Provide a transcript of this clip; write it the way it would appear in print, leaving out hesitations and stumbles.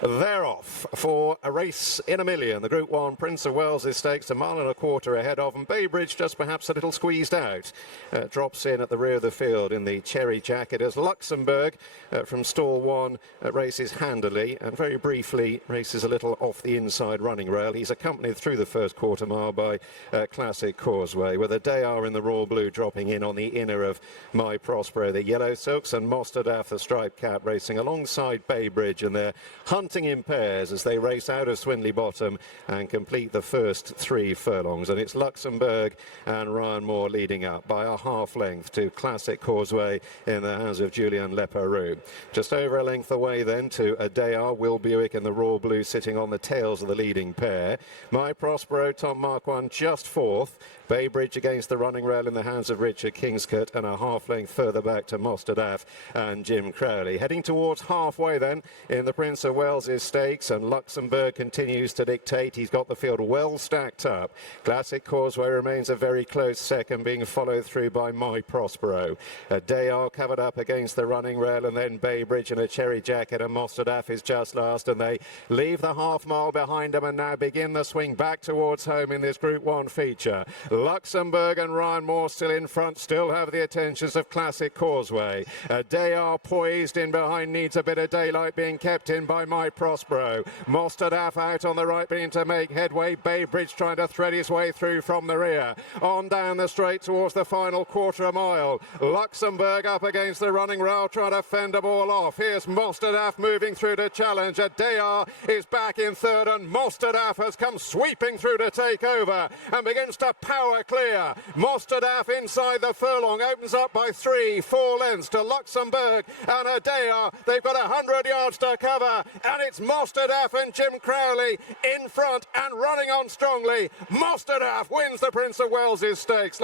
They're off for a race in a million. The Group 1 Prince of Wales' Stakes, a mile and a quarter ahead of, and Baybridge just perhaps a little squeezed out. Drops in at the rear of the field in the cherry jacket as Luxembourg from stall 1 races handily and very briefly races a little off the inside running rail. He's accompanied through the first quarter mile by Classic Causeway, with a Dayar in the raw blue dropping in on the inner of My Prospero, the yellow silks, and Mostahdaf, the striped cat, racing alongside Baybridge, and they're hunting in pairs as they race out of Swindley Bottom and complete the first 3 furlongs. And it's Luxembourg and Ryan Moore leading up by a half length to Classic Causeway in the hands of Julian Leparoux. Just over a length away then to a Dayar, Will Buick in the raw blue sitting on the tails of the leading pair. My Prospero, Tom Marquand just 4th. Baybridge against the running rail in the hands of Richard Kingscote, and a half length further back to Mostahdaf and Jim Crowley. Heading towards halfway then in the Prince of Wales' Stakes, and Luxembourg continues to dictate. He's got the field well stacked up. Classic Causeway remains a very close second, being followed through by My Prospero. Dayar covered up against the running rail, and then Baybridge in a cherry jacket, and Mostahdaf is just last, and they leave the half mile behind them and now begin the swing back towards home in this Group 1 feature. Luxembourg and Ryan Moore still in front, still have the attentions of Classic Causeway. Dayar poised in behind, needs a bit of daylight, being kept in by My Prospero. Mostahdaf out on the right, beginning to make headway. Baybridge trying to thread his way through from the rear. On down the straight towards the final quarter mile. Luxembourg up against the running rail, trying to fend them all off. Here's Mostahdaf moving through to challenge. Dayar is back in third, and Mostahdaf has come sweeping through to take over and begins to power clear. Mostahdaf inside the furlong opens up by 3-4 lengths to Luxembourg and Dayar. They've got 100 yards to cover, and it's Mostahdaf and Jim Crowley in front and running on strongly. Mostahdaf wins the Prince of Wales' Stakes.